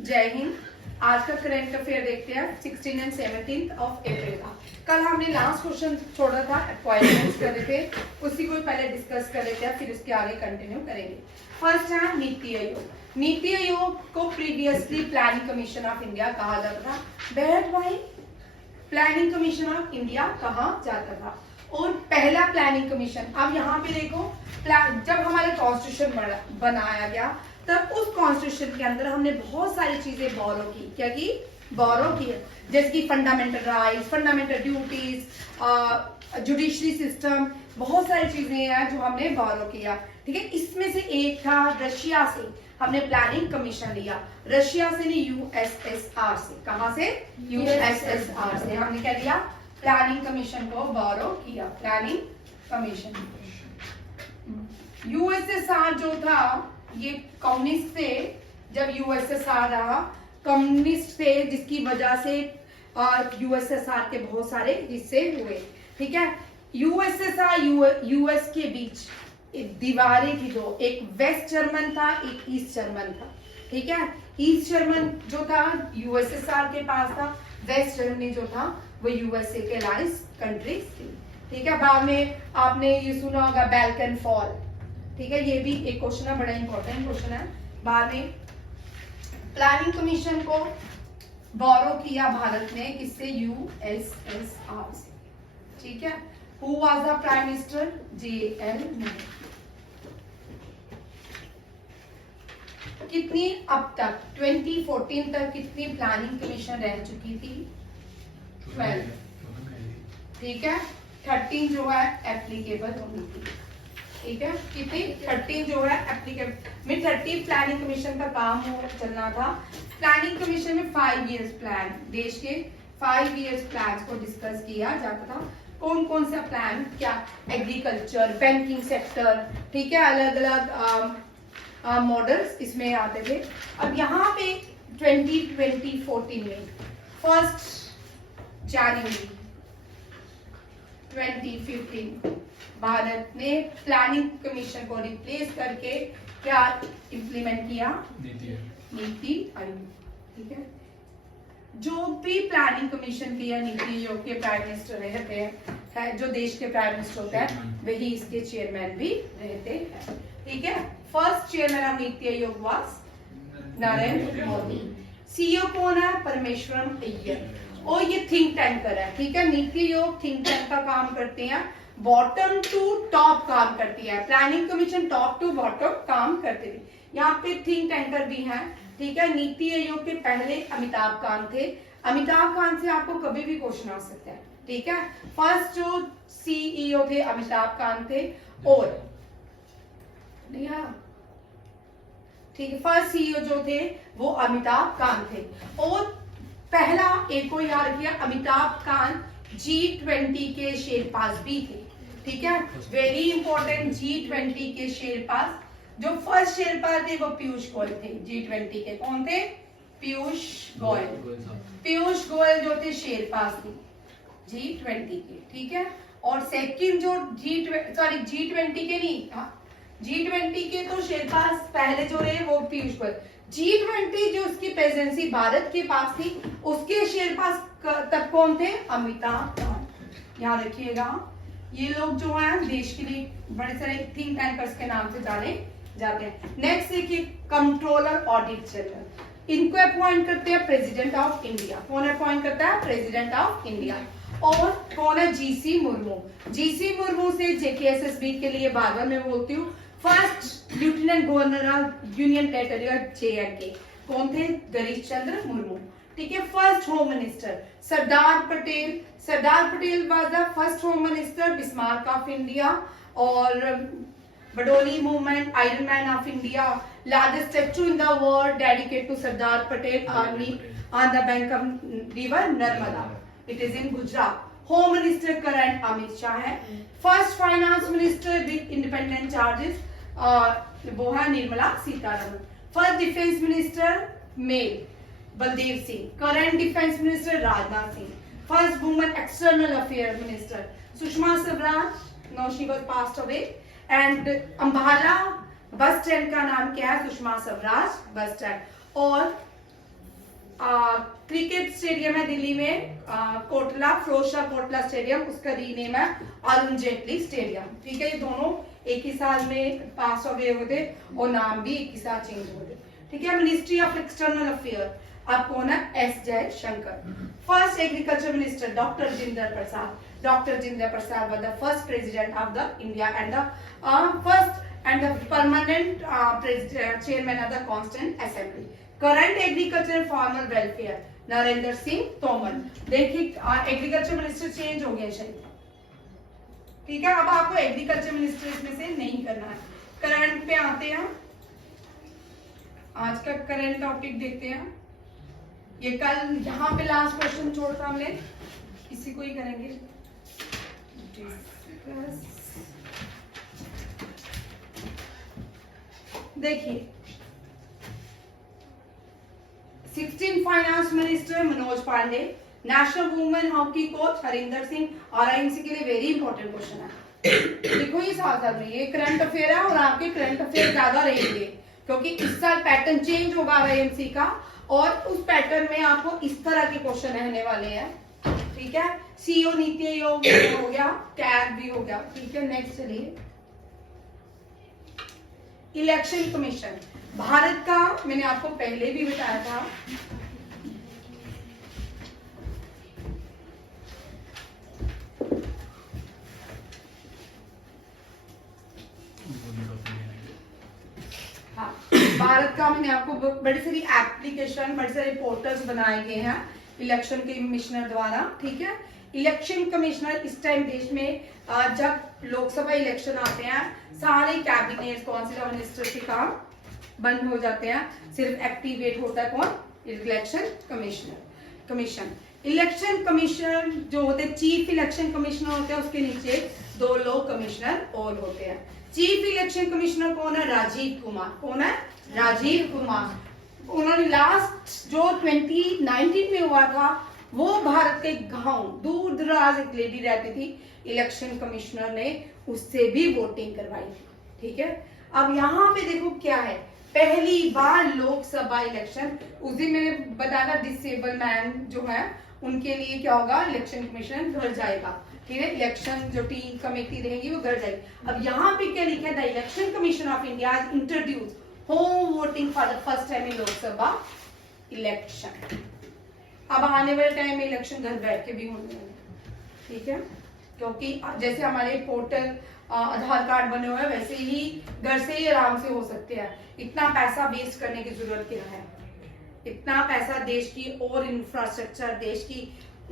जय हिंद। आज का करंट अफेयर देखते हैं 16 एंड 17 ऑफ अप्रैल का। कल हमने लास्ट क्वेश्चन छोड़ा था, अपॉइंटमेंट्स कर रहे थे, उसी को पहले डिस्कस कर लेते हैं, फिर उसके आगे कंटिन्यू करेंगे। फर्स्ट है नीति आयोग। नीति आयोग को previously planning commission of India कहा जाता था। बैठ भाई, प्लानिंग कमीशन ऑफ इंडिया कहा जाता था। और पहला प्लानिंग कमीशन, अब यहाँ पे देखो, जब हमारे कॉन्स्टिट्यूशन बनाया गया तब उस कॉन्स्टिट्यूशन के अंदर हमने बहुत सारी चीजें बोरो की। क्या की? बोरो की है, जैसे कि fundamental rights, fundamental duties, judiciary system, बहुत सारी चीजें हैं जो हमने बोरो किया। ठीक है, इसमें से एक था रशिया से हमने प्लानिंग कमीशन लिया। रशिया से नहीं, यूएसएसआर से। कहां से? यूएसएसआर से हमने क्या लिया? प्लानिंग कमीशन को बोरो किया। Planning commission. यूएसएसआर जो था ये कम्युनिस्ट थे। जब यूएसएसआर रहा, कम्युनिस्ट थे, जिसकी वजह से यूएसएसआर के बहुत सारे हिस्से हुए। ठीक है, यूएसएसआर यूएस के बीच दीवारें थी दो, एक वेस्ट जर्मन था, एक ईस्ट जर्मन था। ठीक है, ईस्ट जर्मन जो था यूएसएसआर के पास था, वेस्ट जर्मनी जो था वो यूएसए के अलायंस कंट्रीज थी। ठीक है, बाद में आपने ये सुना होगा बैल्कन फॉल। ठीक है, ये भी एक क्वेश्चन है, बड़ा इंपॉर्टेंट क्वेश्चन है। बाद में प्लानिंग कमीशन को बोरो किया भारत ने, किससे? यूएसएसआर से। ठीक है, who was the prime minister? JL Nehru. कितनी अब तक 2014 तक कितनी प्लानिंग कमीशन रह चुकी थी? 12। ठीक है, 13 जो है एप्लीकेबल होनी थी। ठीक है, कितनी? 13 जो है एप्लीकेबल में 30 प्लानिंग कमीशन का काम चलना था। प्लानिंग कमीशन में 5 इयर्स प्लान, देश के 5 इयर्स प्लान को डिस्कस किया जाता था। कौन कौन सा प्लान? क्या? एग्रीकल्चर, बैंकिंग सेक्टर, ठीक है, अलग अलग मॉडल्स इसमें आते थे। अब यहाँ पे 2014 में 1 जनवरी 2015 भारत ने प्लानिंग कमीशन को रिप्लेस करके क्या इंप्लीमेंट किया? नीति आयोग। ठीक है, जो भी प्लानिंग कमीशन की या नीति आयोग के प्राइम मिनिस्टर रहते हैं, जो देश के प्राइम मिनिस्टर होते हैं वही इसके चेयरमैन भी रहते हैं। ठीक है, first chairman of NITI Aayog was Narendra Modi. CEO कौन है? परमेश्वरन अय्यर। और ये थिंक टैंकर है। ठीक है, नीति आयोग थिंक टैंक का काम करते हैं, बॉटम टू टॉप काम करती है। Planning commission top to bottom काम करती थी। यहाँ पे थिंक टैंकर भी हैं। ठीक है, नीति आयोग के पहले अमिताभ कांत थे। अमिताभ कांत से आपको कभी भी क्वेश्चन आ सकता है। ठीक है, फर्स्ट जो सीईओ थे अमिताभ कांत थे। और ठीक है, फर्स्ट सीईओ जो थे वो अमिताभ कांत थे। और पहला एक को याद किया, अमिताभ कांत G20 के शेरपास भी थे। ठीक है, वेरी इंपॉर्टेंट, G20 के शेरपास। जो फर्स्ट शेरपा थे वो पीयूष गोयल थे। G20 के कौन थे? पीयूष गोयल। पीयूष गोयल जो थे शेरपास थे G20 के। ठीक है, और सेकंड जो G20 के नहीं, G20 के तो शेरपास पहले जो रहे वो पीयूष गोयल। G20 जो उसकी प्रेजेंसी भारत के पास थी, उसके शेरपास तब कौन थे? अमिताभ कांत। याद रखिएगा, ये लोग जो हैं देश के लिए बड़े सारे थिंक टैंकर्स के नाम से जाने जाते हैं। नेक्स्ट देखिए, कंट्रोलर ऑडिट जनरल। इनको अपॉइंट करते हैं प्रेसिडेंट ऑफ इंडिया। कौन अपॉइंट करता है? President of India. और कौन है? जीसी मुर्मू। जीसी मुर्मू से जेकेएसएसबी के लिए बार बार मैं बोलती हूँ, first lieutenant governor of union territory of J and K कौन थे? गिरीश चंद्र मुर्मू। ठीक है, first home minister Sardar Patel. Sardar Patel was the first home minister, Bismarck of India और Bardoli movement, iron man of India, largest statue in the world dedicated to Sardar Patel on the bank of river Narmada. It is in Gujarat. Home minister current Amit Shah है। First finance minister with independent charges वो है Nirmala Sitharaman. First defence minister male Baldev Singh. Current defence minister Rajnath Singh. First woman external affair minister Sushma Swaraj, no she was passed away. And Ambala bus stand का नाम क्या है? Sushma Swaraj bus stand. और cricket stadium है दिल्ली में, कोटला, फिरोजशाह कोटला स्टेडियम, उसका रीनेम है अरुण जेटली स्टेडियम। ठीक है, ये दोनों एक ही साल में पास हो गए होते और नाम भी एक ही साथ चेंज हो गए। ठीक है, मिनिस्ट्री ऑफ एक्सटर्नल अफेयर अब कौन है? S Jaishankar. First agriculture minister doctor Jitendra Prasad. Doctor Jitendra Prasad was the first president of the India and the first and the permanent chairman of the Constant Assembly. Current agriculture and farmer welfare Narendra Singh Tomar. देखिए agriculture minister change हो गया शायद। ठीक है, अब आपको agriculture minister इसमें से नहीं करना है। करंट पे आते हैं, आज का करंट टॉपिक देखते हैं। ये कल यहाँ पे लास्ट क्वेश्चन छोड़ था हमने, इसी को ही करेंगे। देखिए 16 finance minister Manoj Pande, national women hockey coach Harinder Singh. RIMC के लिए वेरी इंपॉर्टेंट क्वेश्चन है। देखो ये साथ साथ में ये करंट अफेयर है और आपके करंट अफेयर ज्यादा रहेंगे क्योंकि इस साल पैटर्न चेंज होगा आरआईएमसी का और उस पैटर्न में आपको इस तरह के क्वेश्चन रहने वाले हैं। ठीक है, सीओ नीति आयोग हो गया, कैग भी हो गया। ठीक है, नेक्स्ट चलिए। इलेक्शन कमीशन भारत का, मैंने आपको पहले भी बताया था, हाँ, भारत का मैंने आपको बड़ी सारी एप्लीकेशन, बड़ी सारे पोर्टल्स बनाए गए हैं इलेक्शन कमिश्नर द्वारा। ठीक है, इलेक्शन कमिश्नर इस टाइम देश में जब लोकसभा इलेक्शन आते हैं सारे कैबिनेट काउंसिल मिनिस्टर के काम बंद हो जाते हैं, सिर्फ एक्टिवेट होता है कौन? Election commission. इलेक्शन कमीशन जो होते हैं, चीफ इलेक्शन कमिश्नर होते हैं, उसके नीचे 2 लोग कमिश्नर और होते हैं। चीफ इलेक्शन कमिश्नर कौन है? राजीव कुमार। कौन है? राजीव कुमार। उन्होंने लास्ट जो 2019 में हुआ था वो भारत के गांव दूर दराज एक लेडी रहती थी, इलेक्शन कमिश्नर ने उससे भी वोटिंग करवाई थी। ठीक है, अब यहाँ पे देखो क्या है, पहली बार लोकसभा इलेक्शन, उस दिन मैंने बताया डिसेबल मैन जो है उनके लिए क्या होगा, इलेक्शन कमीशन घर जाएगा। ठीक है, इलेक्शन जो टीम कमेटी रहेगी वो घर जाएगी। अब यहाँ पे क्या लिखा है, the election commission of India has introduce home voting for the first time in Lok Sabha election. अब आने वाले टाइम में इलेक्शन घर बैठ के भी होने वाले। ठीक है, क्योंकि जैसे हमारे पोर्टल आधार कार्ड बने हुए हैं वैसे ही घर से ही आराम से हो सकते हैं। इतना पैसा वेस्ट करने की जरूरत क्या है? इतना पैसा देश की और इंफ्रास्ट्रक्चर, देश की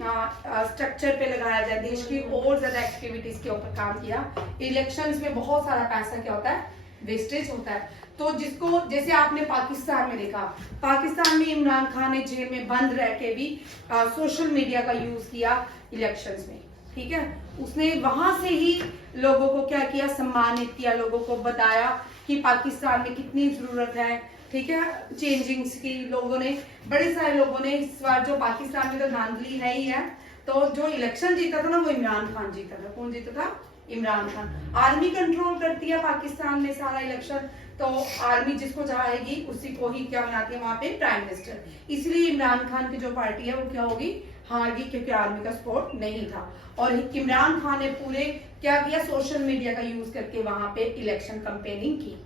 स्ट्रक्चर पे लगाया जाए, देश की और ज्यादा एक्टिविटीज के ऊपर काम किया। इलेक्शंस में बहुत सारा पैसा क्या होता है, वेस्टेज होता है। तो जिसको, जैसे आपने पाकिस्तान में देखा, पाकिस्तान में इमरान खान ने जेल में बंद रह के भी सोशल मीडिया का यूज किया इलेक्शंस में। ठीक है, उसने वहां से ही लोगों को क्या किया, सम्मानित किया, लोगों को बताया कि पाकिस्तान में कितनी जरूरत है। ठीक है, चेंजिंग्स की लोगों ने, बड़े सारे लोगों ने इस बार, जो पाकिस्तान में तो धांधली है ही है, तो जो इलेक्शन जीता था ना वो इमरान खान जीता था। कौन जीता था? इमरान खान। आर्मी कंट्रोल करती है पाकिस्तान में सारा इलेक्शन, तो आर्मी जिसको चाहेगी उसी को ही क्या बनाती है वहां पे प्राइम मिनिस्टर। इसलिए इमरान खान की जो पार्टी है वो क्या होगी, हारेगी, क्योंकि आर्मी का सपोर्ट नहीं था। और इमरान खान ने पूरे क्या किया, सोशल मीडिया का यूज करके वहां पे इलेक्शन कैंपेनिंग की।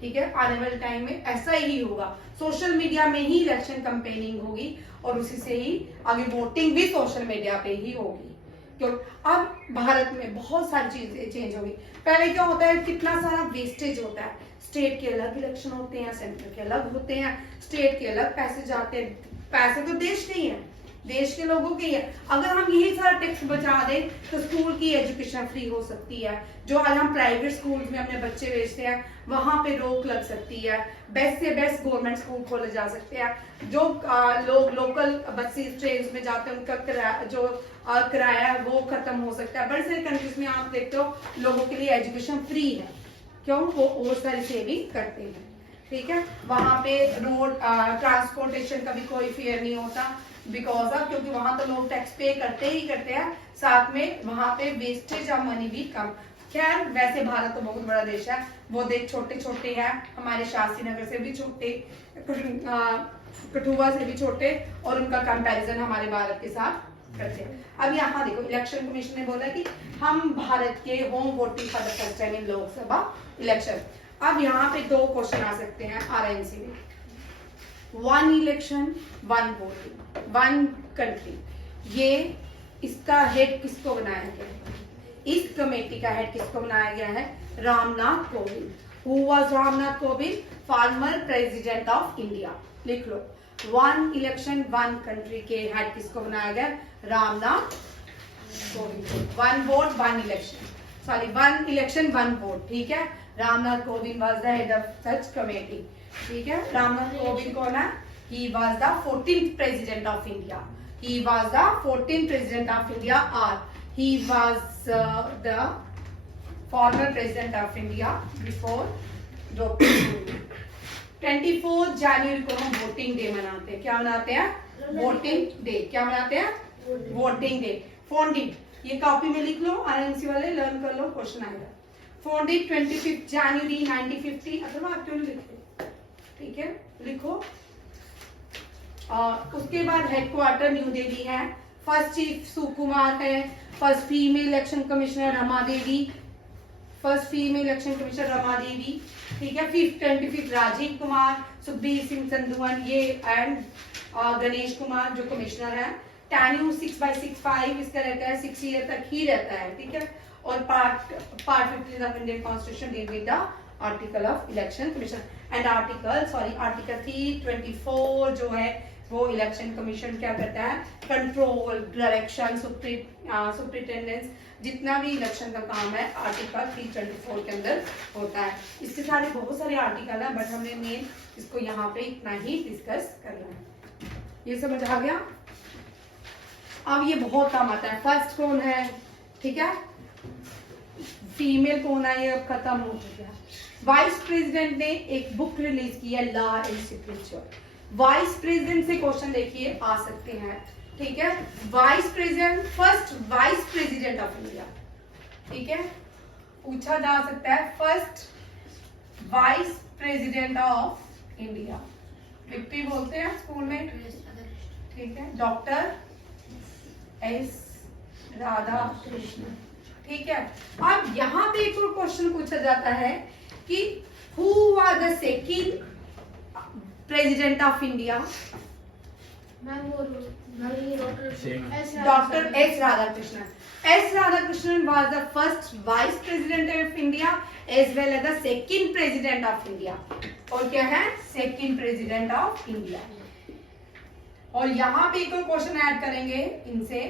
ठीक है, आने वाले टाइम में ऐसा ही होगा, सोशल मीडिया में ही इलेक्शन कैंपेनिंग होगी और उसी से ही आगे वोटिंग भी सोशल मीडिया पे ही होगी। क्यों? अब भारत में बहुत सारी चीजें चेंज होगी। पहले क्या होता है, कितना सारा वेस्टेज होता है, स्टेट के अलग इलेक्शन होते हैं, सेंटर के अलग होते हैं, स्टेट के अलग पैसे जाते हैं। पैसे तो देश के ही है, देश के लोगों के ही है। अगर हम यही सारा टैक्स बचा दें तो स्कूल की एजुकेशन फ्री हो सकती है। जो आज हम प्राइवेट स्कूल्स में अपने बच्चे भेजते हैं वहां पे रोक लग सकती है। बेस्ट से बेस्ट गवर्नमेंट स्कूल खोले जा सकते हैं। जो लोग लोकल बसेस ट्रेन में जाते हैं उनका किराया है वो खत्म हो सकता है। बड़ी सारी कंट्रीज में आप देखते हो लोगों के लिए एजुकेशन फ्री है। क्यों? वो बहुत सारी सेविंग करते हैं। ठीक है, वहां पे रोड ट्रांसपोर्टेशन का भी कोई फेयर नहीं होता, बिकॉज ऑफ, क्योंकि वहां तो लोग टैक्स पे करते ही करते हैं, साथ में वहां पे वेस्टेज ऑफ मनी भी कम। खैर, वैसे भारत तो बहुत बड़ा देश है, वो देश छोटे छोटे हैं, हमारे शास्त्री नगर से भी छोटे कठुआ से भी छोटे, और उनका कंपैरिजन हमारे भारत के साथ करते हैं। अब यहाँ देखो, इलेक्शन कमीशन ने बोला कि हम भारत के home voting for the first time in Lok Sabha election. अब यहाँ पे 2 क्वेश्चन आ सकते हैं RNC में, 1 इलेक्शन 1 वोटिंग 1 कंट्री। ये इसका हेड किसको बनाया गया है? इस कमेटी का हेड किसको बनाया गया है? Ramnath Kovind. Who was Ramnath Kovind? Former president of India. लिख लो, 1 इलेक्शन 1 कंट्री के हेड किसको बनाया गया? Ramnath Kovind. 1 vote 1 election, sorry 1 election 1 vote, ठीक है। Ramnath Kovind was the head of such committee, ठीक है। रामनाथ कोविंद कौन है? He was the 14th president of India. He was the 14th president of India, or he was the former president of India before Draupadi Murmu. 24 जनवरी को हम voting day मनाते हैं। क्या मनाते हैं? Voting day. क्या मनाते हैं? Voting day. फाउंडिंग, ये कॉपी में लिख लो, RNC वाले लर्न कर लो, क्वेश्चन आएगा। फाउंडिंग 25 जनवरी 1950, अथवा आप क्यों लिखे, ठीक है, लिखो। उसके बाद हेडक्वार्टर न्यू दिल्ली है। फर्स्ट चीफ सुकुमार है। First female election commissioner Rama Devi, first female election commissioner Rama Devi, ठीक है। 25 राजीव कुमार, सुखबीर सिंह संधवन, ये एंड गणेश कुमार जो कमिश्नर है। टेन्यूर 6/65 इसका रहता है, 6 ईयर तक ही रहता है, ठीक है। और part 50 of Indian constitution deal with the article of election commission and article 324 जो है वो इलेक्शन कमीशन क्या करता है? कंट्रोल, डायरेक्शन, सुपरिटेंडेंस, जितना भी इलेक्शन का काम है आर्टिकल 324 के अंदर होता है। इसके सारे बहुत सारे आर्टिकल हैं, बट हमने मेन इसको यहाँ पे इतना ही डिस्कस करना है। ये समझ आ गया? अब ये बहुत काम आता है। फर्स्ट कौन है, ठीक है, फीमेल कौन है, ये अब खत्म हो चुका है। वाइस प्रेसिडेंट ने एक बुक रिलीज की है, law and signature. Vice president से क्वेश्चन देखिए आ सकते हैं, ठीक है। Vice president, first vice president of India, ठीक है, पूछा जा सकता है। First vice president of India, विक्टी बोलते हैं स्कूल में, ठीक है, डॉक्टर एस राधा कृष्णन, ठीक है। अब यहाँ पे एक और क्वेश्चन पूछा जाता है कि who was the second president of India? Doctor S Radhakrishnan. S Radhakrishnan was the first vice president of India as well as the second president of India. और क्या है? Second president of India. और यहाँ पे एक और क्वेश्चन ऐड करेंगे इनसे,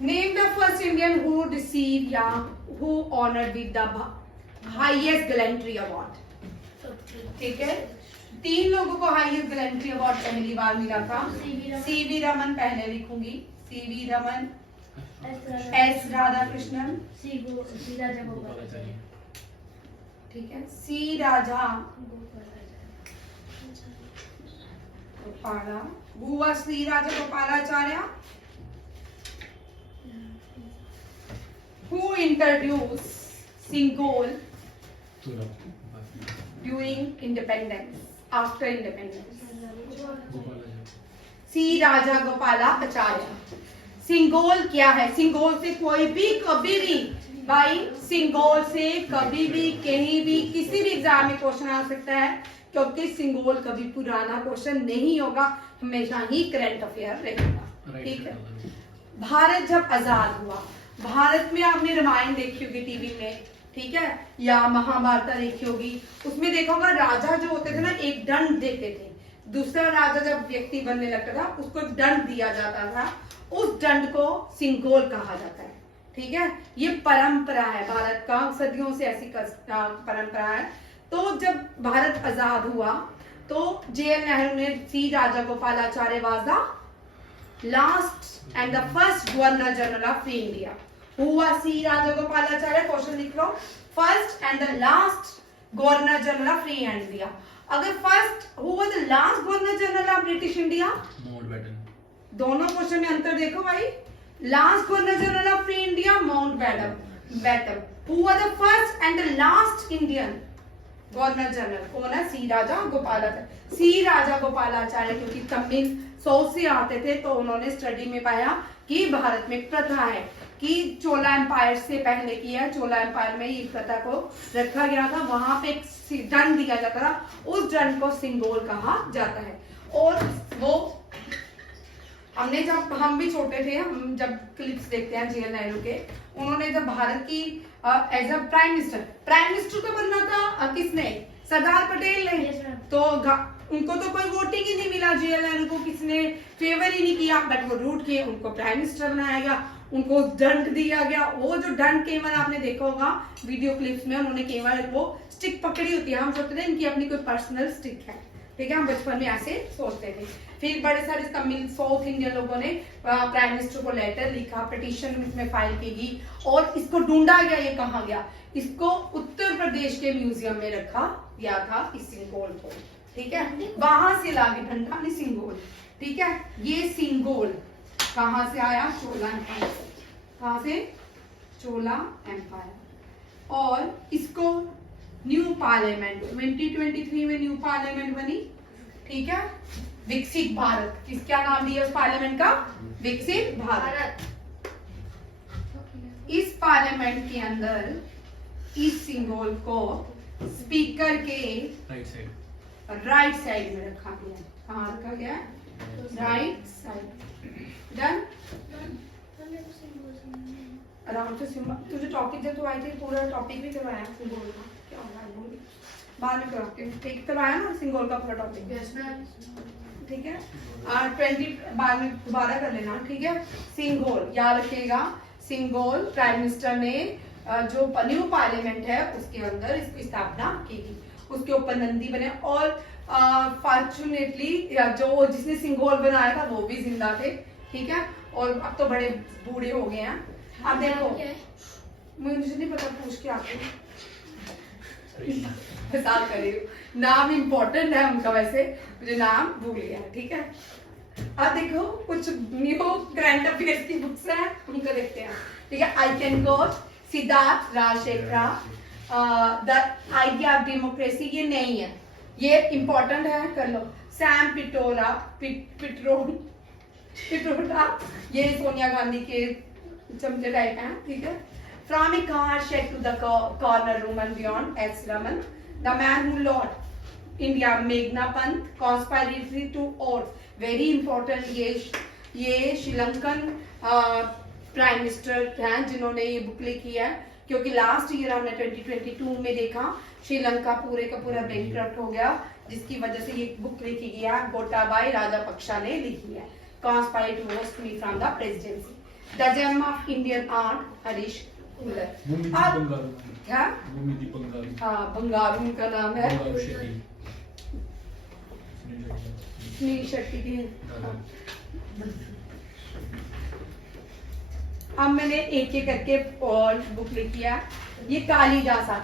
name the first Indian who receive या who honoured with the highest gallantry award, ठीक है। 3 लोगों को हाईएस्ट गैलेंट्री अवार्ड पहली बार मिला था। सीवी रमन, पहले लिखूंगी, सीवी रमन, एस राधाकृष्णन, ठीक है, सी राजा गोपाला, हुआ श्री राजा Gopalacharya, who introduced Singol during independence, after independence? सी राजा गोपालाचार्य। सिंगोल क्या है? सिंगोल से कोई भी कभी भी भाई, सिंगोल से कभी भी कहीं भी किसी भी एग्जाम में क्वेश्चन आ सकता है, क्योंकि सिंगोल कभी पुराना क्वेश्चन नहीं होगा, हमेशा ही करंट अफेयर रहेगा, ठीक है। भारत जब आजाद हुआ, भारत में आपने रामायण देखी होगी टीवी में, ठीक है, या महाभारत देखी होगी, उसमें देखा होगा राजा जो होते थे ना, एक दंड देते थे। दूसरा राजा जब व्यक्ति बनने लगता था उसको दंड दिया जाता था, उस दंड को सिंगोल कहा जाता है, ठीक है। ये परंपरा है भारत का, सदियों से ऐसी परंपरा है। तो जब भारत आजाद हुआ तो JL नेहरू ने C Rajagopalachari was the last and the first governor general of India. हुआ सी राजा गोपालाचार्य, क्वेश्चन लिख लो, first and the last governor general of India. अगर फर्स्ट हुआ the last governor general of British India, दोनों क्वेश्चन में अंतर देखो भाई। Last governor general of India Mountbatten. हुआ the first and the last Indian governor general कौन है? सी राजा गोपालाचार्य। सी राजा गोपालाचार्य क्योंकि तमिल साउथ से आते थे तो उन्होंने स्टडी में पाया कि भारत में एक प्रथा है कि चोला एम्पायर से पहले की है, चोला एम्पायर में ये प्रथा को रखा गया था, वहां पे एक दंड दिया जाता था, उस दंड को सिंगोल कहा जाता है। और वो हमने जब हम भी छोटे थे, हम जब क्लिप्स देखते हैं JL नेहरू के, उन्होंने जब भारत की एज अ प्राइम मिनिस्टर तो बनना था किसने? सरदार पटेल ने। तो उनको तो कोई वोटिंग ही नहीं मिला, JL नेहरू को किसने फेवर ही नहीं किया, बट वो रूट के उनको प्राइम मिनिस्टर बनाया गया, उनको दंड दिया गया। वो जो दंड केवल आपने देखा होगा वीडियो क्लिप्स में, उन्होंने केवल वो स्टिक पकड़ी होती है, हम सोचते थे इनकी अपनी कोई पर्सनल स्टिक है, ठीक है, हम बचपन में ऐसे सोचते थे। फिर बड़े सारे तमिल साउथ इंडियन लोगों ने प्राइम मिनिस्टर को लेटर लिखा, पिटीशन इसमें फाइल की गई और इसको ढूंढा गया, ये कहा गया, इसको उत्तर प्रदेश के म्यूजियम में रखा गया था इस सिंगोल को, ठीक है, वहां से लागे भंडा नहीं सिंगोल, ठीक है। ये सिंगोल कहां से आया? चोला एम्पायर। कहां से? चोला एम्पायर। और इसको न्यू पार्लियामेंट 2023 में न्यू पार्लियामेंट बनी, ठीक है, विकसित भारत। किस क्या नाम दिया उस पार्लियामेंट का? विकसित भारत। इस पार्लियामेंट के अंदर इस सिंगोल को स्पीकर के राइट साइड में रखा गया। कहाँ रखा गया? Right side. डन। आराम से तुझे टॉपिक जब तो आई थी, पूरा टॉपिक भी करवाया सिंगोल का, क्या बोल बाद में करवाते, ठीक करवाया ना सिंगोल का पूरा टॉपिक, ठीक है। 20 बाद में दोबारा कर लेना, ठीक है। सिंगोल याद रखिएगा, सिंगोल प्राइम मिनिस्टर ने जो न्यू पार्लियामेंट है उसके अंदर इसकी स्थापना की गई, उसके ऊपर नंदी बने। और फॉर्चुनेटली जो जिसने सिंगोल बनाया था वो भी जिंदा थे, ठीक है, और अब तो बड़े बूढ़े हो गए हैं। अब देखो, मुझे नहीं पता, पूछ के आते मजाक कर रही हूँ, नाम इम्पोर्टेंट है उनका, वैसे मुझे नाम भूल गया, ठीक है। अब देखो कुछ न्यू करंट अफेयर्स की बुक्स हैं, उनको देखते हैं, ठीक है। I can quote Siddharth Rajshekhar, the idea of democracy, ये नहीं है, ये इम्पोर्टेंट है, कर लो। सैम पिट्रोडा, ये सोनिया गांधी के चमचे टाइप हैं, ठीक है। From a car shed to the corner room and beyond, S. Raman. The man who led India, Meghna Pant, conspiracy to oath. Very important. ये श्रीलंकन प्राइम मिनिस्टर हैं जिन्होंने ये बुक लिखी है, क्योंकि लास्ट ईयर हमने 2022 में देखा श्रीलंका पूरे का पूरा बैंकक्रप्ट हो गया, जिसकी वजह से ये बुक लिखी गई है, गोटाबाई राजापक्षा ने लिखी है, Conspire to oust me from the presidency. The gem of Indian art, Harish Bangaru. क्या? हाँ, बंगारू का नाम है, सुनील शेट्टी की। अब मैंने एक एक करके और बुक लिखी है। ये कालिदासा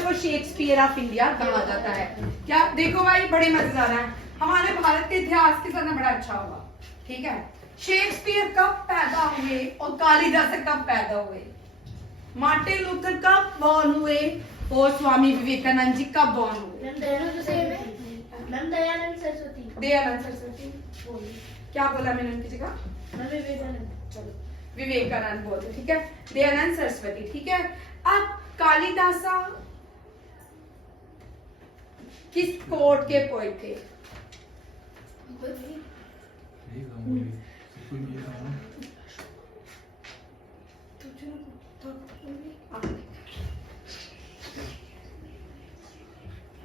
को शेक्सपियर ऑफ इंडिया कहा जाता है। क्या देखो भाई, बड़े मजेदार हैं, हमारे भारत के इतिहास के साथ बड़ा अच्छा होगा, ठीक है। शेक्सपियर कब पैदा हुए और कालिदासा कब पैदा हुए? मार्टिन लूथर कब बॉर्न हुए और स्वामी विवेकानंद जी कब बॉर्न हुए? दयानंद सरस्वती। क्या बोला मैंने उनकी जगह? चलो विवेकानंद बोलते, ठीक है, दयानंद सरस्वती, ठीक है। अब कालिदासा किस कोर्ट के पोएट थे?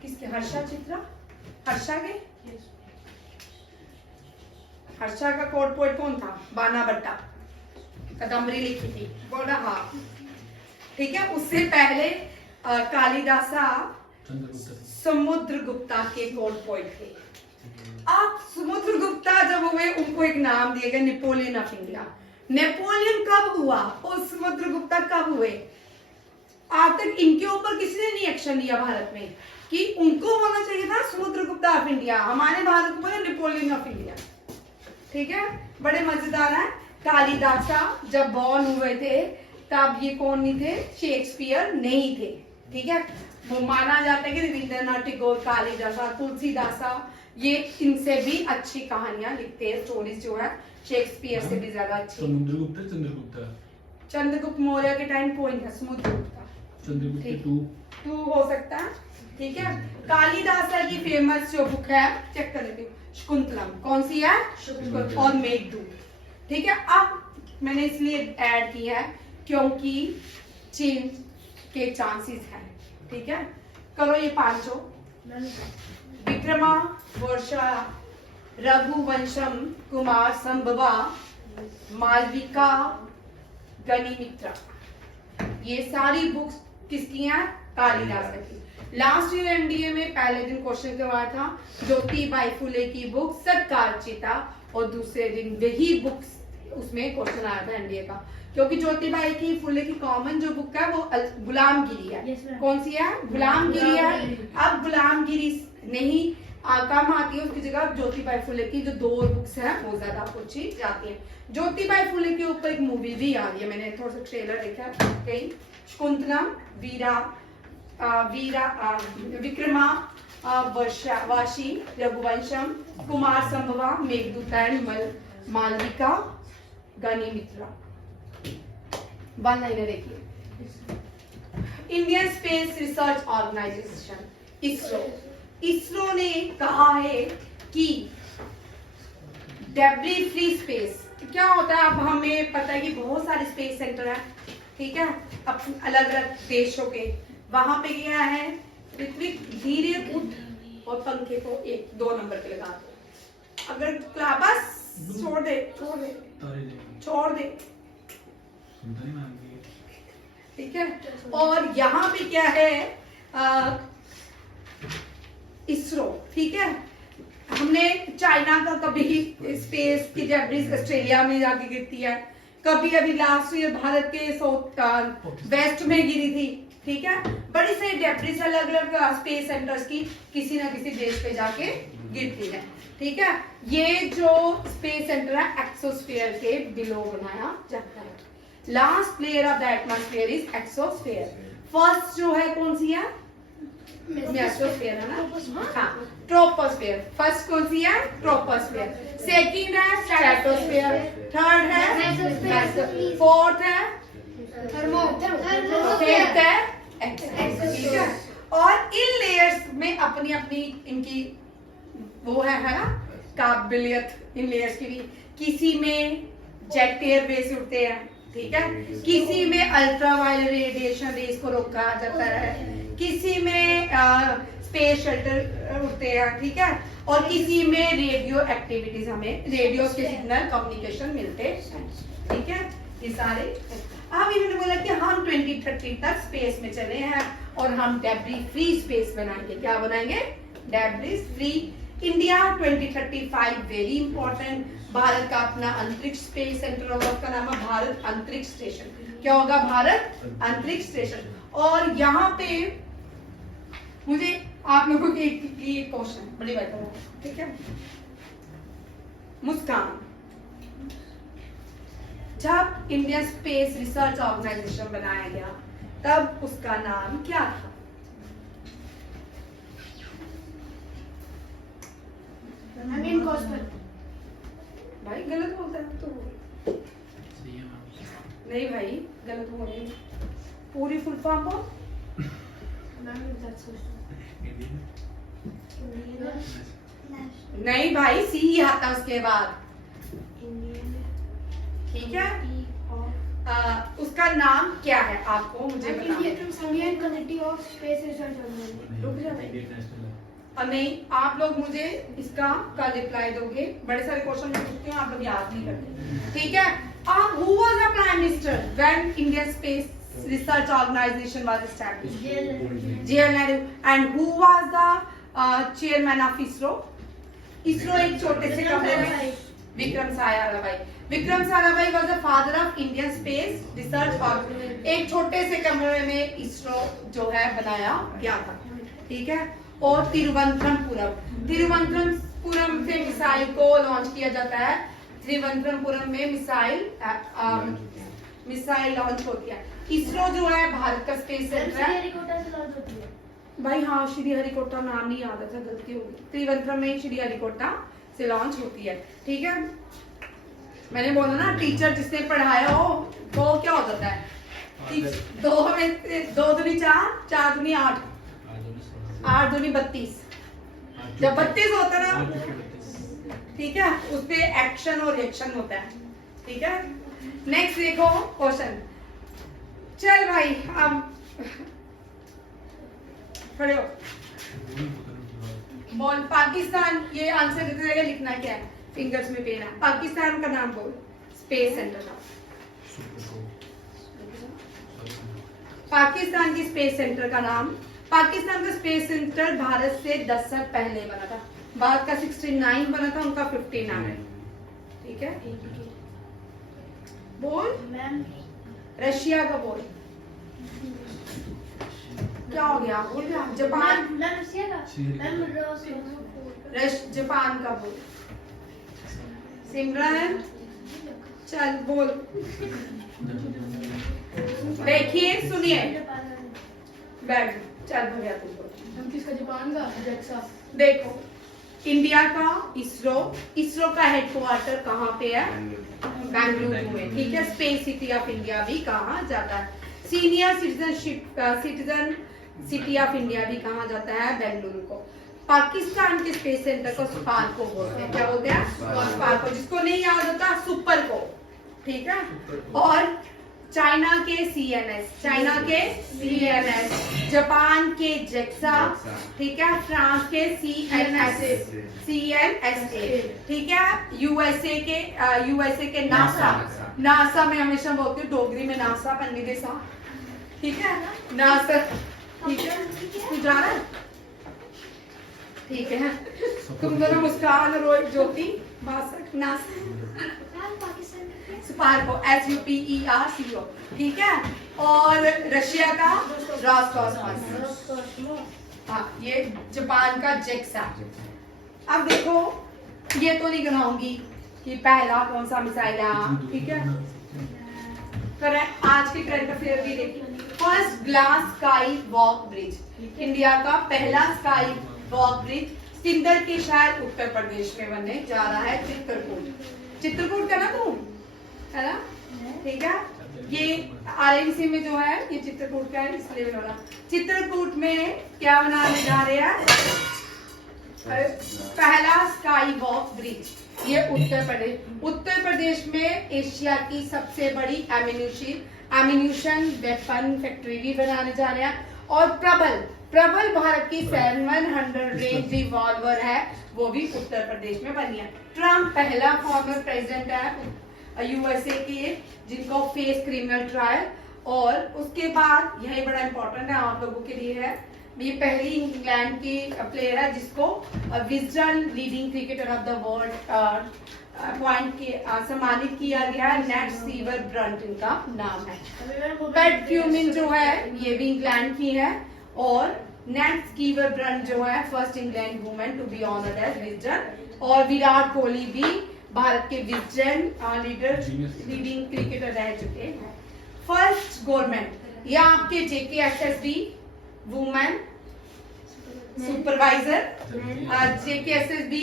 किसके? हर्षा के? हर्षा का कोर्ट पोएट कौन था? बाणाभट्टा, कादम्बरी लिखी थी, बोला हाँ, ठीक है। उससे पहले कालिदासा समुद्रगुप्ता के कोर्ट पोएट थे। अब समुद्रगुप्ता जब हुए, उनको एक नाम दिया गया नेपोलियन ऑफ इंडिया। नेपोलियन कब हुआ और समुद्रगुप्ता कब हुए? आज तक इनके ऊपर किसी ने नहीं एक्शन लिया भारत में कि उनको होना चाहिए था समुद्रगुप्ता ऑफ इंडिया, हमारे भारत को बोले नेपोलियन ऑफ इंडिया, ठीक है। बड़े मजेदार है। कालिदासा जब बॉर्न हुए थे तब ये कौन नहीं थे? शेक्सपियर नहीं थे, ठीक है। वो माना जाता है कि रविंद्रनाथ टैगोर, कालिदासा, तुलसीदासा ये इनसे भी अच्छी कहानियां लिखते हैं, स्टोरीज जो है शेक्सपियर से भी ज्यादा अच्छी। चंद्रगुप्त मौर्य के टाइम पॉइंट है समुद्रगुप्त, टू हो सकता है। ठीक है, कालिदासा की फेमस जो बुक है, चेक कर लेती हूँ, शकुंतलम। कौन सी है? शकुंतलम और मेघदूत। ठीक है, अब मैंने इसलिए ऐड किया है क्योंकि चेंज के चांसेस हैं। ठीक है, करो ये पांचों। विक्रमा, वर्षा, रघुवंशम, कुमार संभवा, मालविका, गनिमित्रा, ये सारी बुक्स किसकी हैं? कालिदास की। लास्ट ईयर एनडीए में पहले दिन क्वेश्चन करवाया था ज्योतिबाई फुले की बुक सत्कारचिता, और दूसरे दिन वही बुक्स उसमें क्वेश्चन आया था एनडीए का, क्योंकि ज्योतिबाई की फुले की कॉमन जो बुक है वो गुलामगिरी है। कौन सी है? गुलामगिरी है। अब गुलामगिरी नहीं कम आती है, उसकी जगह ज्योतिबाई फुले की जो दो बुक्स हैं वो ज्यादा पूछी जाती है। ज्योतिबाई फुले के ऊपर एक मूवी भी आ रही है, मैंने थोड़ा सा ट्रेलर देखा कहीं। Shakuntalam, Vikramorvashiyam, Raghuvamsham, Kumarasambhava, Meghdoot and Malavikagnimitra. One liner देखिए। Indian space research organisation ISRO ने कहा है कि डेब्री फ्री स्पेस क्या होता है? अब हमें पता है कि बहुत सारे स्पेस सेंटर हैं, ठीक है, अलग अलग देशों के। वहां पे क्या है, पृथ्वी धीरे उठ और पंखे को 1-2 नंबर पे लगा दो। अगर बस छोड़ दे ठीक है। और यहाँ पे क्या है, इसरो, ठीक है। हमने चाइना का कभी स्पेस की डेब्रिस ऑस्ट्रेलिया में जाके गिरती है, कभी अभी लास्ट ईयर भारत के वेस्ट में गिरी थी, ठीक है। बड़ी सारी डेब्रिस अलग अलग स्पेस सेंटर्स की किसी ना किसी देश पे जाके गिरती है, ठीक है। ये जो स्पेस सेंटर है एक्सोस्फीयर के बिलो बनाया जाता है। Last layer of the atmosphere is exosphere. First जो है कौन सी है? मेसोस्फीयर है ना, हाँ, ट्रोपोस्फीयर। फर्स्ट कौन सी है? ट्रोपोस्फीयर। सेकंड है स्ट्रेटोस्फीयर, थर्ड है मेसोस्फीयर, फोर्थ है फिफ्थ है एक्सोस्फीयर। और इन लेयर्स में अपनी अपनी इनकी वो है ना काबिलियत, इन लेयर्स की भी। किसी में जेट एयरवेज उड़ते हैं, ठीक है, किसी में अल्ट्रावायलेट रेडिएशन रेज को रोका जाता है, किसी में स्पेस शटल उड़ते हैं, ठीक है, और किसी में रेडियो एक्टिविटीज, हमें रेडियो के सिग्नल कम्युनिकेशन मिलते हैं, ठीक है। ये सारे अब इन्होंने बोला कि हम 2030 तक स्पेस में चले हैं और हम डेब्री फ्री स्पेस बनाएंगे। क्या बनाएंगे? Debris free. India 2035 very important. Bharat का अपना अंतरिक्ष स्पेस सेंटर होगा, उसका नाम है भारत अंतरिक्ष स्टेशन। क्या होगा? भारत अंतरिक्ष स्टेशन। और यहाँ पे मुझे आप लोगों के लिए क्वेश्चन बड़ी बात है, ठीक है। मुस्कान, जब इंडियन स्पेस रिसर्च ऑर्गेनाइजेशन बनाया गया तब उसका नाम क्या था? भाई गलत बोलता है तो नहीं भाई, गलत हो रही। पूरी फुल फॉर्म बोल। नहीं भाई, सी ही आता उसके बाद, ठीक है। उसका नाम क्या है आपको मुझे नहीं, आप लोग मुझे इसका कल रिप्लाई दोगे। बड़े सारे क्वेश्चन मैं पूछती हूँ, आप लोग याद नहीं करते, ठीक है। Who was the prime minister when Indian Space Research Organization was established? JL Nehru. And who was the chairman of ISRO? ISRO एक छोटे से कमरे में Vikram Sarabhai. Vikram Sarabhai was the father of Indian Space Research Organization। एक छोटे से कमरे में इसरो जो है बनाया गया था, ठीक है। और तिरुवनंतपुरम से मिसाइल को लॉन्च किया जाता है। तिरुवनंतपुरम में मिसाइल लॉन्च होती है। इसरो जो है भारत का स्पेस सेंटर है। भाई हाँ, श्री हरिकोटा नाम नहीं याद था, गलती हो गई। त्रिवेंद्रम में श्री हरिकोटा से लॉन्च होती है, ठीक है। मैंने बोला ना, टीचर जिसने पढ़ाया हो वो क्या हो जाता है, दो दूनी चार, चार दूनी आठ, आठ दूनी 32। जब 32 होता है ना, ठीक है, उस पे एक्शन और रिएक्शन होता है, ठीक है। नेक्स्ट देखो क्वेश्चन। चल भाई अब खड़े हो, बोल पाकिस्तान, ये आंसर देते रहेगा, लिखना क्या है, फिंगर्स में पेन है। पाकिस्तान का नाम बोल, स्पेस सेंटर का। पाकिस्तान की स्पेस सेंटर का नाम, पाकिस्तान का स्पेस सेंटर भारत से 10 साल पहले बना था। भारत का 69 बना था, उनका 59 है, ठीक है। बोल रशिया का बोल, क्या हो गया, बोल गया। जापान, जापान का बोल। सिमरन चल बोल, देखिए सुनिए, बैठ चल भैया तुम बोल। किसका, जापान का जेक्सा। देखो इंडिया का इसरो, इसरो का हेडक्वार्टर कहाँ पे है, बेंगलुरु में, ठीक है। स्पेस सिटी ऑफ इंडिया भी कहा जाता है। Senior citizen city of India भी कहा जाता है बेंगलुरु को। पाकिस्तान के स्पेस सेंटर को स्पार्को बोलते हैं, क्या बोलते हैं, स्पार्को। जिसको नहीं याद होता सुपर को, ठीक है। और चाइना के CNS, चाइना के CNS, जापान के जेक्सा, ठीक है। फ्रांस के CNSA, ठीक है। यूएसए के नासा, नासा में हमेशा बोलती हूँ डोगरी में नासा पन्नी देसा, ठीक है, नासा, ठीक है। तू जा रहा है, ठीक है। तुम दोनों मुस्कान और रोहित ज्योति बासठ, नासा, स्पार्को, SUPERCO, ठीक है। और रशिया का रॉसकॉस्मोस, हाँ, ये जापान का जेक्सा। अब देखो, ये तो नहीं गिनाऊंगी कि पहला कौन सा मिसाइल है, ठीक है। आज के करंट अफेयर भी देखिए। First glass sky walk bridge, India का पहला स्काई वॉक ब्रिज सिंदर के शहर उत्तर प्रदेश में बनने जा रहा है, चित्रकूट। चित्रकूट का ना तुम, है ना, ठीक है। ये RMC में जो है, ये चित्रकूट का है, इसलिए बना। चित्रकूट में क्या बनाने जा रहे हैं, पहला स्काई वॉक ब्रिज, ये उत्तर प्रदेश में एशिया की सबसे बड़ी एम्यूनिशन वेपन फैक्ट्री भी बनाने जा रहे हैं। और प्रबल भारत की 700 रेंज रिवॉल्वर है, वो भी उत्तर प्रदेश में बनी है। ट्रम्प पहला फॉर्मर प्रेसिडेंट है USA के जिनको फेस क्रिमिनल ट्रायल। और उसके बाद यही बड़ा इंपॉर्टेंट है आप लोगों के लिए है, ये पहली इंग्लैंड की प्लेयर है जिसको Wisden leading cricketer of the world point के सम्मानित किया गया है। नेट सीवर ब्रंट इनका नाम है। पैट क्यूमिन जो है ये भी इंग्लैंड की है। और नेट स्कीवर ब्रंट जो है first England women to be honoured as Wisden. और विराट कोहली भी भारत के विजडन लीडिंग क्रिकेटर रह चुके हैं। फर्स्ट गवर्नमेंट, या आपके JKSSB women supervisor, JKSSB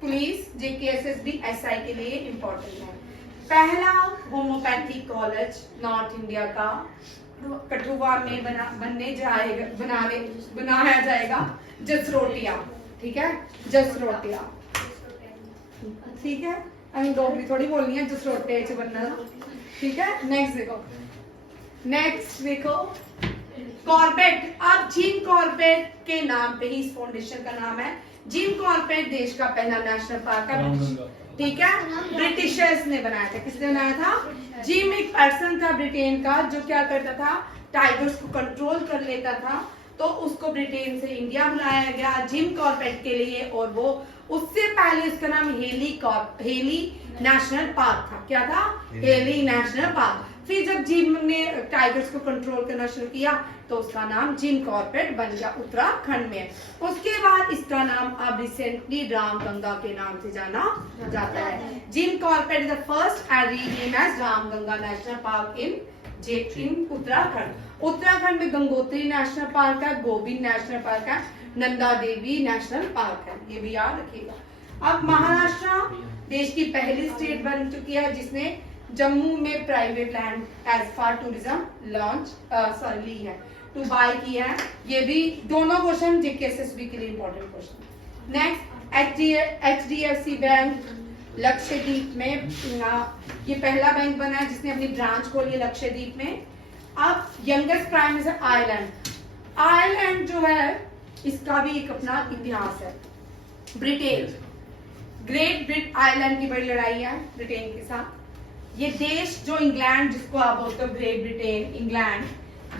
police, JKSSB SI के लिए इम्पोर्टेंट है। पहला होम्योपैथिक कॉलेज नॉर्थ इंडिया का कठुआ में बनाया जाएगा, जसरोटिया, ठीक है, जसरोटिया, ठीक है। अभी डोगरी थोड़ी बोलनी है, जसरोटे से बनना, ठीक है। नेक्स्ट देखो कॉर्बेट। अब जिम कॉर्बेट के नाम पे ही इस फाउंडेशन का नाम है। जिम कॉर्बेट देश का पहला नेशनल पार्क है, ठीक है। ब्रिटिशर्स ने बनाया था। किसने बनाया था? जिम एक पर्सन था ब्रिटेन का जो क्या करता था, टाइगर्स को कंट्रोल कर लेता था। तो उसको ब्रिटेन से इंडिया बुलाया गया जिम कॉर्बेट के लिए। और वो उससे पहले उसका नाम हेली नेशनल पार्क था। क्या था? Heli national park. फिर जब जिम ने टाइगर्स को कंट्रोल करना शुरू किया तो उसका नाम जिम कॉर्बेट बन गया, उत्तराखंड में। उसके बाद इसका नाम अब रिसेंटली रामगंगा के नाम से जाना जाता है। Jim Corbett is the first and rename as Ramganga national park in J in Uttarakhand में गंगोत्री नेशनल पार्क है, गोविंद नेशनल पार्क है, नंदा देवी नेशनल पार्क है, ये भी याद रखिएगा। अब महाराष्ट्र देश की पहली स्टेट बन चुकी है जिसने जम्मू में private land as for tourism launch ली है, टू बाय की है। ये भी दोनों क्वेश्चन जेकेएसएसबी के लिए important question. Next HDFC bank Lakshadweep में, ये पहला बैंक बना है जिसने अपनी ब्रांच खोली है लक्षद्वीप में। अब यंगेस्ट प्राइम मिनिस्टर आयरलैंड जो है इसका भी एक अपना इतिहास है। ब्रिटेन, ग्रेट ब्रिट आयरलैंड की बड़ी लड़ाई है ब्रिटेन के साथ। ये देश जो इंग्लैंड जिसको आप बोलते हो ग्रेट ब्रिटेन इंग्लैंड,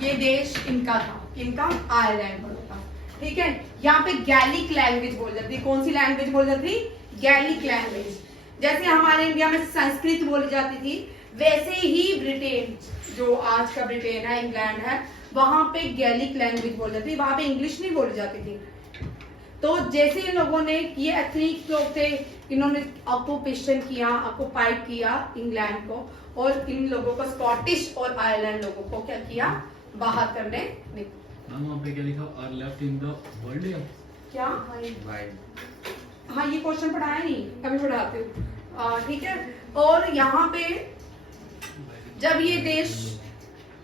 ये देश इनका था, इनका आयरलैंड था, ठीक है। यहाँ पे गैलिक लैंग्वेज बोल जाती, कौन सी लैंग्वेज बोल जाती? Gaelic language. जैसे हमारे इंडिया में संस्कृत बोली जाती थी, वैसे ही ब्रिटेन जो आज का ब्रिटेन है इंग्लैंड है, वहां पे गैलिक लैंग्वेज बोली जाती, वहां पे इंग्लिश नहीं बोली जाती थी। तो जैसे इन लोगों ने, ये एथनिक लोग थे, इन्होंने ऑक्यूपेशन किया, ऑक्युपाइड किया इंग्लैंड को, और इन लोगों को स्कॉटिश और आयरलैंड लोगों को क्या किया? बाहर करने निकले। वहाँ पे क्या लिखा? Are left in the world या क्या? हाँ, ये क्वेश्चन पढ़ाया नहीं, कभी पढ़ाते हो, ठीक है। और यहाँ पे जब ये देश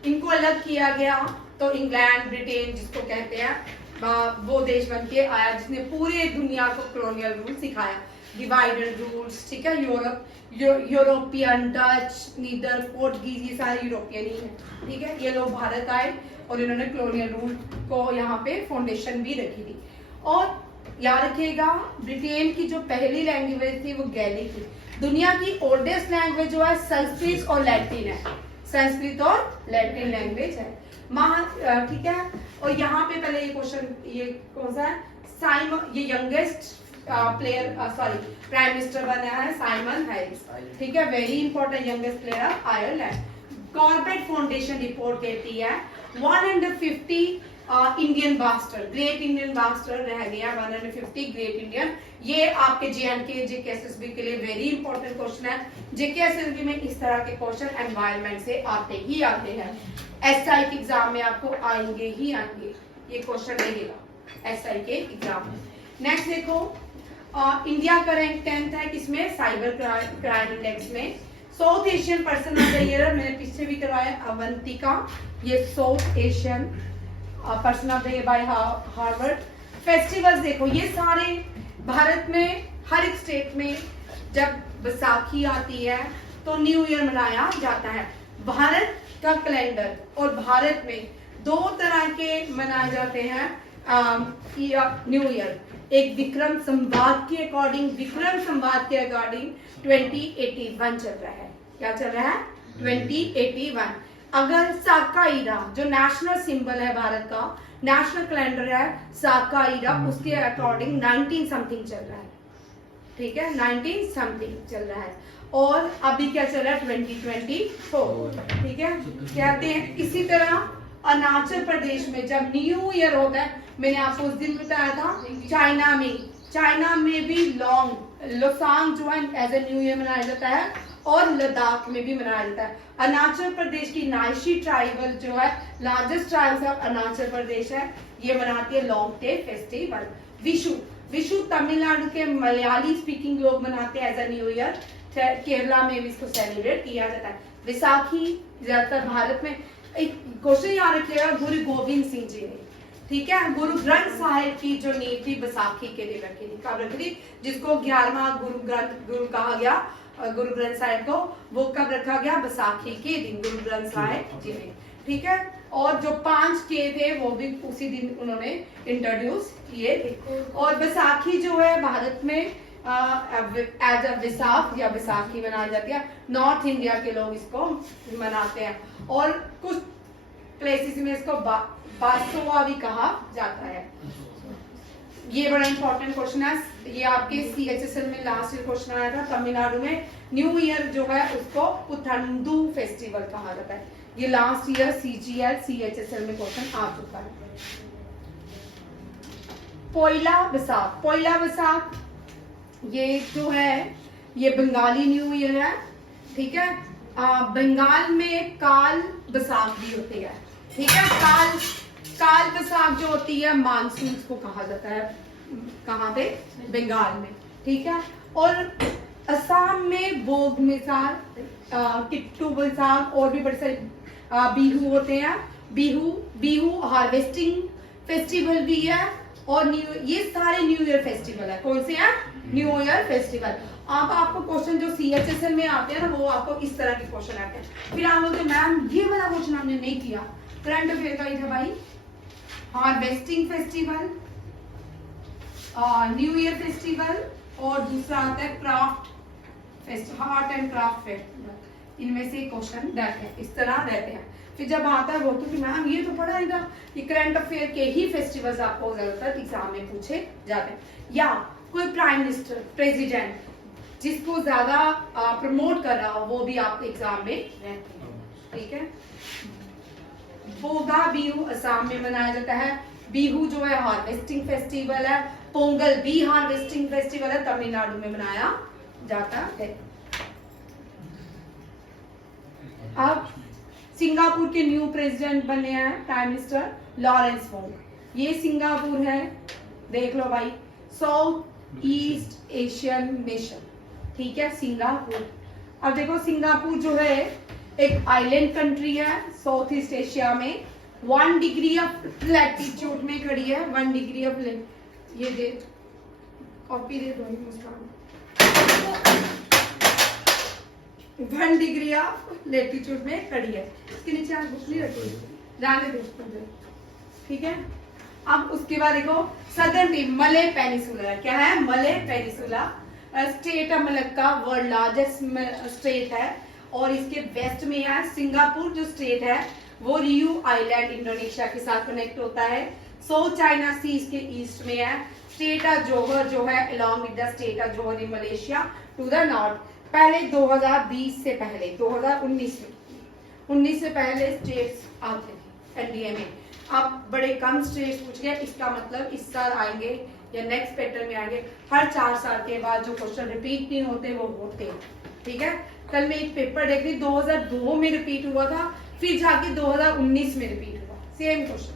इनको अलग किया गया तो इंग्लैंड ब्रिटेन जिसको कहते हैं वो देश बन के आया जिसने पूरे दुनिया को कॉलोनियल रूल सिखाया, डिवाइडेड रूल्स, ठीक है। यूरोपियन, डच, नीदर, पोर्टुगीज, ये सारे यूरोपियन ही हैं, ठीक है। ये लोग भारत आए और इन्होंने कॉलोनियल रूल को यहाँ पे फाउंडेशन भी रखी थी। और याद रखिएगा ब्रिटेन की जो पहली लैंग्वेज थी वो गैलिक थी। दुनिया की ओल्डेस्ट लैंग्वेज जो है संस्कृत और लैटिन है, संस्कृत और लैटिन लैंग्वेज है, ठीक है। और यहाँ पे पहले ये क्वेश्चन, ये कौन सा है? साइमन, ये यंगेस्ट प्राइम मिनिस्टर बना है साइमन हैरिस, ठीक है, very important, youngest player of Ireland. Corbett foundation report कहती है 150 Indian bastard, great Indian bastard रह गया, 150 ग्रेट इंडियन। ये आपके जेएंडके जेकेएसएसबी के लिए वेरी इंपॉर्टेंट क्वेश्चन है। जेकेएसएसबी में इस तरह के क्वेश्चन एनवायरनमेंट से आते ही आते हैं, एसआई के एग्जाम में आपको आएंगे ही आएंगे, ये क्वेश्चन रहेगा एसआई के एग्जाम में। नेक्स्ट देखो, इंडिया का रैंक 10th है किसमें? साइबर क्राइम इंडेक्स में। South Asian person of the year मैंने पीछे भी करवाया, अवंतिका, ये south Asian person of the year by Harvard. Festivals देखो, ये सारे भारत में हर एक स्टेट में जब बैसाखी आती है तो न्यू ईयर मनाया जाता है। भारत का कैलेंडर और भारत में दो तरह के मनाए जाते हैं न्यू ईयर। एक विक्रम संवाद के अकॉर्डिंग 2081 चल रहा है। क्या चल रहा है? 2081। अगर साकाईरा जो नेशनल सिंबल है भारत का, नेशनल कैलेंडर है साकाईरा, उसके अकॉर्डिंग 19 समथिंग चल रहा है, ठीक है, 19 समथिंग चल रहा है। और अभी क्या चल रहा है? 2024, ठीक है। कहते हैं इसी तरह अरुणाचल प्रदेश में जब न्यू ईयर होता है, मैंने आपको उस दिन बताया था, चाइना में भी लोसांग जो है एज ए न्यू ईयर मनाया जाता है, और लद्दाख में भी मनाया जाता है। अरुणाचल प्रदेश की नाइशी ट्राइबल जो है, largest tribes of Arunachal Pradesh है, ये मनाती है लॉन्गटे फेस्टिवल। विशु तमिलनाडु के मलयाली स्पीकिंग लोग मनाते हैं as a new year, Kerala में भी इसको सेलिब्रेट किया जाता है। विसाखी ज्यादातर भारत में, एक क्वेश्चन याद रखिएगा, गुरु गोविंद सिंह जी ने, ठीक है, गुरु ग्रंथ साहिब की जो नींव थी बैसाखी के लिए रखी थी, कब रखी थी? जिसको 11वां गुरु कहा गया, गुरु ग्रंथ साहिब को, वो कब रखा गया? बैसाखी के दिन गुरु ग्रंथ साहिब जी ने, ठीक है। और जो 5 के थे वो भी उसी दिन उन्होंने इंट्रोड्यूस किए थे। और बैसाखी जो है भारत में एज अ विसाख या बैसाखी मनाई जाती है। नॉर्थ इंडिया के लोग इसको मनाते हैं, और कुछ प्लेसेस में इसको बासोआ भी कहा जाता है। ये बड़ा इंपॉर्टेंट क्वेश्चन है, ये आपके सीएचएसएल में लास्ट ईयर क्वेश्चन आया था। तमिलनाडु में न्यू ईयर जो है उसको पुथंडू फेस्टिवल कहा जाता है। ये लास्ट ईयर सीजीएल सीएचएसएल में क्वेश्चन आ चुका है। पोइला बैसाख ये जो है ये बंगाली न्यू ईयर है, ठीक है। बंगाल में काल बैसाख भी होती है, ठीक है। काल बैसाख जो होती है मानसून को कहा जाता है, कहाँ पे, बंगाल में, ठीक है। और असम में बोग मिसाल, किट्टू बैसाख और भी बड़े सारे बिहू होते हैं। बिहू हार्वेस्टिंग फेस्टिवल भी है, और ये सारे न्यू ईयर फेस्टिवल है। कौन से हैं? New year festival. अब आपको क्वेश्चन जो CHSL में आते हैं ना, वो आपको इस तरह के क्वेश्चन आते हैं। फिर आप बोलते मैम ये वाला क्वेश्चन हमने नहीं किया, करंट अफेयर का ही था भाई। Harvesting festival, new year festival, और दूसरा आता है craft festival, art and craft festival. इनमें से क्वेश्चन रहते हैं, इस तरह रहते हैं। फिर जब आता है वो तो मैम ये तो पढ़ा है ना, ये करंट अफेयर के ही फेस्टिवल्स आपको ज्यादातर एग्जाम में पूछे जाते हैं। या कोई प्राइम मिनिस्टर, प्रेसिडेंट जिसको ज्यादा प्रमोट कर रहा हो, वो भी आपके एग्जाम में रहते हैं, ठीक है। बोगा बिहू असम में मनाया जाता है। बिहू जो है हार्वेस्टिंग फेस्टिवल है। पोंगल भी हार्वेस्टिंग फेस्टिवल है, तमिलनाडु में मनाया जाता है। अब सिंगापुर के न्यू प्रेसिडेंट बने हैं प्राइम मिनिस्टर लॉरेंस वोंग। ये सिंगापुर है, देख लो भाई, साउथ ईस्ट एशियन नेशन, ठीक है, सिंगापुर। अब देखो सिंगापुर जो है एक आइलैंड कंट्री है साउथ ईस्ट एशिया में। 1 डिग्री ऑफ लैटिट्यूड में खड़ी है। 1 डिग्री ऑफ, ये दे कॉपी दे दो मुस्कान। 1 डिग्री ऑफ लैटिट्यूड में खड़ी है। इसके नीचे आप बुक नहीं रखी, जाने दो, ठीक है। अब उसके बाद देखो सदर्न टीम मले पेनिसुला, क्या है? मले peninsula state of Malacca, world largest state है। और इसके वेस्ट में है सिंगापुर जो स्टेट है, वो रियू आइलैंड इंडोनेशिया के साथ कनेक्ट होता है। साउथ चाइना सी इसके ईस्ट में है। स्टेट ऑफ जोहर जो है along with the state of Johor in Malaysia to the north. पहले 2020 से पहले 2019 से पहले स्टेट्स आते थे एनडीए में। अब बड़े कम स्टेट्स पूछ गए, इसका मतलब इस साल आएंगे या नेक्स्ट पैटर्न में आएंगे। हर 4 साल के बाद जो क्वेश्चन रिपीट नहीं होते वो होते हैं, ठीक है। कल मैं एक पेपर देख रही, 2002 में रिपीट हुआ था, फिर जाके 2019 में रिपीट हुआ, सेम क्वेश्चन,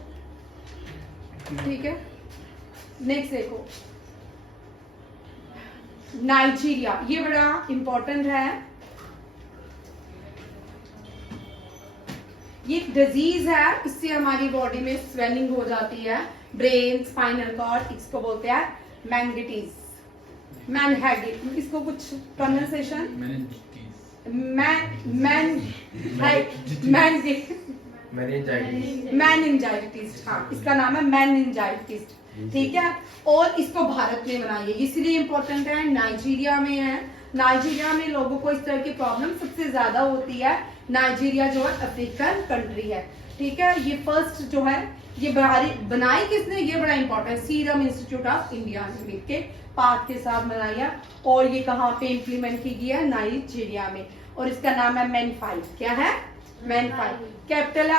ठीक है। नेक्स्ट देखो नाइजीरिया, ये बड़ा इंपॉर्टेंट है। ये डिजीज है, इससे हमारी बॉडी में स्वेलिंग हो जाती है, ब्रेन, स्पाइनल कॉर्ड, इसको बोलते हैं मैंगेटीज, मैनहाइटिस। इसको कुछ प्रोनाउंसिएशन मैनिंजाइटिस, हाँ इसका नाम है मैनिंजाइटिस, ठीक है। और इसको भारत में मनाइए, इसलिए इंपॉर्टेंट है। नाइजीरिया में है, नाइजीरिया में लोगों को इस तरह की प्रॉब्लम सबसे ज्यादा होती है। नाइजीरिया जो है अफ्रीकन कंट्री है, ठीक है। ये फर्स्ट जो है ये बनाई किसने, ये बड़ा important, serum institute of India ने मिलके पाथ के साथ बनाई है। और ये कहाँ पे इम्प्लीमेंट की गई है? नाइजीरिया में। और इसका नाम है मैनफाई, क्या है? मैनफाई। कैपिटल है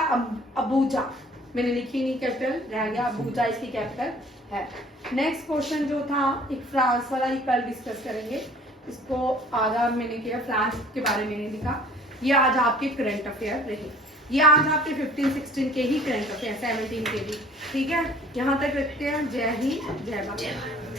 अबूजा, मैंने लिखी नहीं कैपिटल, रह गया, अबूजा इसकी कैपिटल है। नेक्स्ट क्वेश्चन जो था एक फ्रांस वाला, ये कल डिस्कस करेंगे, इसको आधा मैंने किया, फ्रांस के बारे में नहीं लिखा। ये आज आपके करंट अफेयर रहे, ये आज आपके 15-16 के ही करंट अफेयर, 17 के भी, ठीक है। यहाँ तक रखते हैं। जय हिंद, जय भारत।